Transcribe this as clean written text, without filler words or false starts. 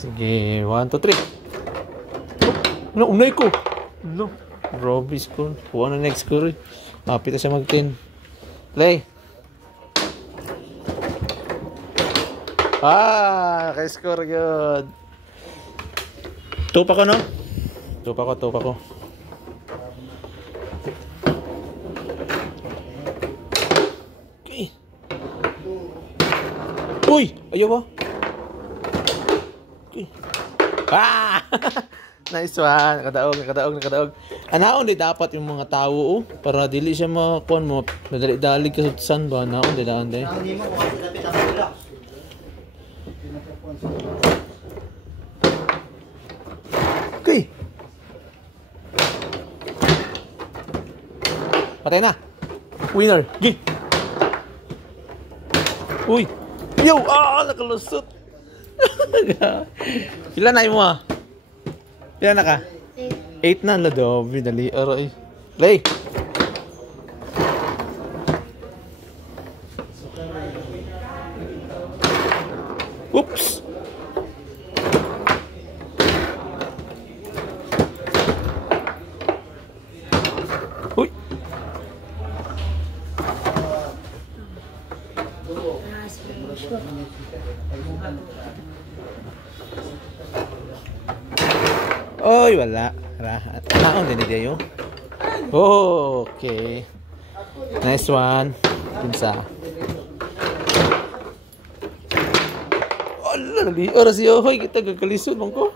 Sige, 1, 2, 3. Ano, unay ko. Ano, grabe score. Kuha na next score. Mapita siya mag-10. Play. Naka-score yun. Tupa ko, no? Tupa ko. Okay. Uy! Ayaw ba? Okay. Nice one. Nakadaog. Anaon di dapat yung mga tao, para dili siya makuan mo. Madali-dalig ka sa tsan ba? Anaon di daan di. Hindi mo kung kasi lapit ang pula. Okay. Patay na. Winner. Gi. Uy. Yo! Nakalusot. Ilan na mo ah? Ilan na ka? 8 na. Ladobi. Dali. Aray. Play. Oops. Uy. Oy, wala. Naon din niya yun. Okay. Nice one. Pinsa. Lali. Oras yun. Hoy, kita gagalisod mong ko.